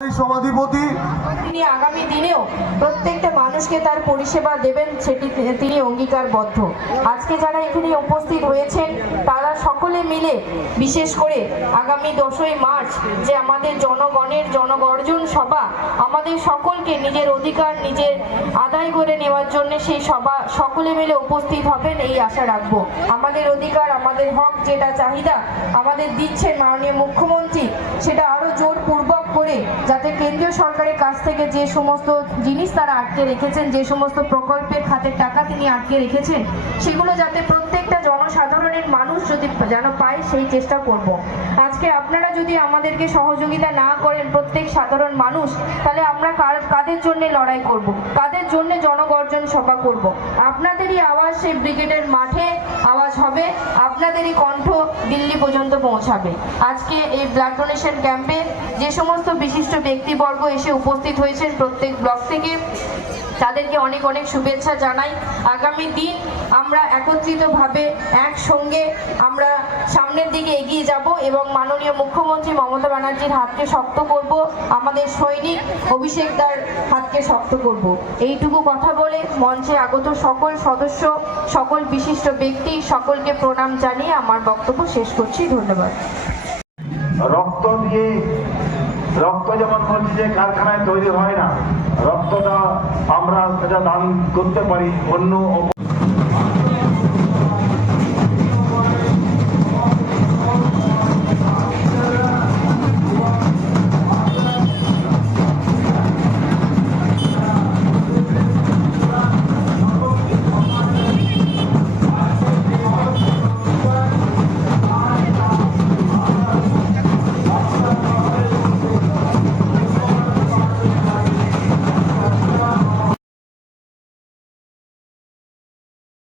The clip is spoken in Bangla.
সভাধিপতি তিনি আগামী দিনেও প্রত্যেকটা মানুষকে তার পরিষেবা দেবেন সেটি তিনি অঙ্গীকারবদ্ধ। আজকে যারা এখানে উপস্থিত হয়েছেন তারা সকলে মিলে বিশেষ করে আগামী 10ই মার্চ যে আমাদের জনগণের জনগর্জন সভা, আমাদের সকলকে নিজের অধিকার নিজের আদায় করে নেওয়ার জন্য সেই সভা সকলে মিলে উপস্থিত হবেন এই আশা রাখবো। আমাদের অধিকার আমাদের হক যেটা চাহিদা আমাদের দিচ্ছেন মাননীয় মুখ্যমন্ত্রী, সেটা আরো জোরপূর্বক করে যাতে কেন্দ্রীয় সরকারের কাছ থেকে যে সমস্ত জিনিস তারা আটকে রেখেছেন, যে সমস্ত প্রকল্পের খাতের টাকা তিনি আটকে রেখেছেন, সেগুলো যাতে প্রত্যেকটা জনসাধারণের মানুষ যদি যেন পায় সেই চেষ্টা করব। আজকে আপনারা যদি আমাদেরকে সহযোগিতা না করেন প্রত্যেক সাধারণ মানুষ, তাহলে আমরা কাদের জন্য লড়াই করব, কাদের জন্য জনগর্জন সভা করব? আপনাদেরই আওয়াজ সেই ব্রিগেডের মাঠে আওয়াজ হবে, আপনাদেরই কণ্ঠ দিল্লি পর্যন্ত পৌঁছাবে। আজকে এই ব্লাড ডোনেশন ক্যাম্পে যে সমস্ত বিশিষ্ট ব্যক্তিবর্গ এসে উপস্থিত হয়েছেন প্রত্যেক ব্লক থেকে, তাদেরকে অনেক অনেক শুভেচ্ছা জানাই। আগামী দিন আমরা একত্রিতভাবে একসঙ্গে আমরা সামনের দিকে এগিয়ে যাব এবং মাননীয় মুখ্যমন্ত্রী মমতা ব্যানার্জির হাতকে শক্ত করব, আমাদের সৈনিক অভিষেক দার হাতকে শক্ত করব। এইটুকু কথা বলে মঞ্চে আগত সকল সদস্য, সকল বিশিষ্ট ব্যক্তি সকলকে প্রণাম জানিয়ে আমার বক্তব্য শেষ করছি। ধন্যবাদ। রক্ত যেমন বলছি যে কারখানায় তৈরি হয় না, রক্তটা আমরা সেটা দান করতে পারি অন্য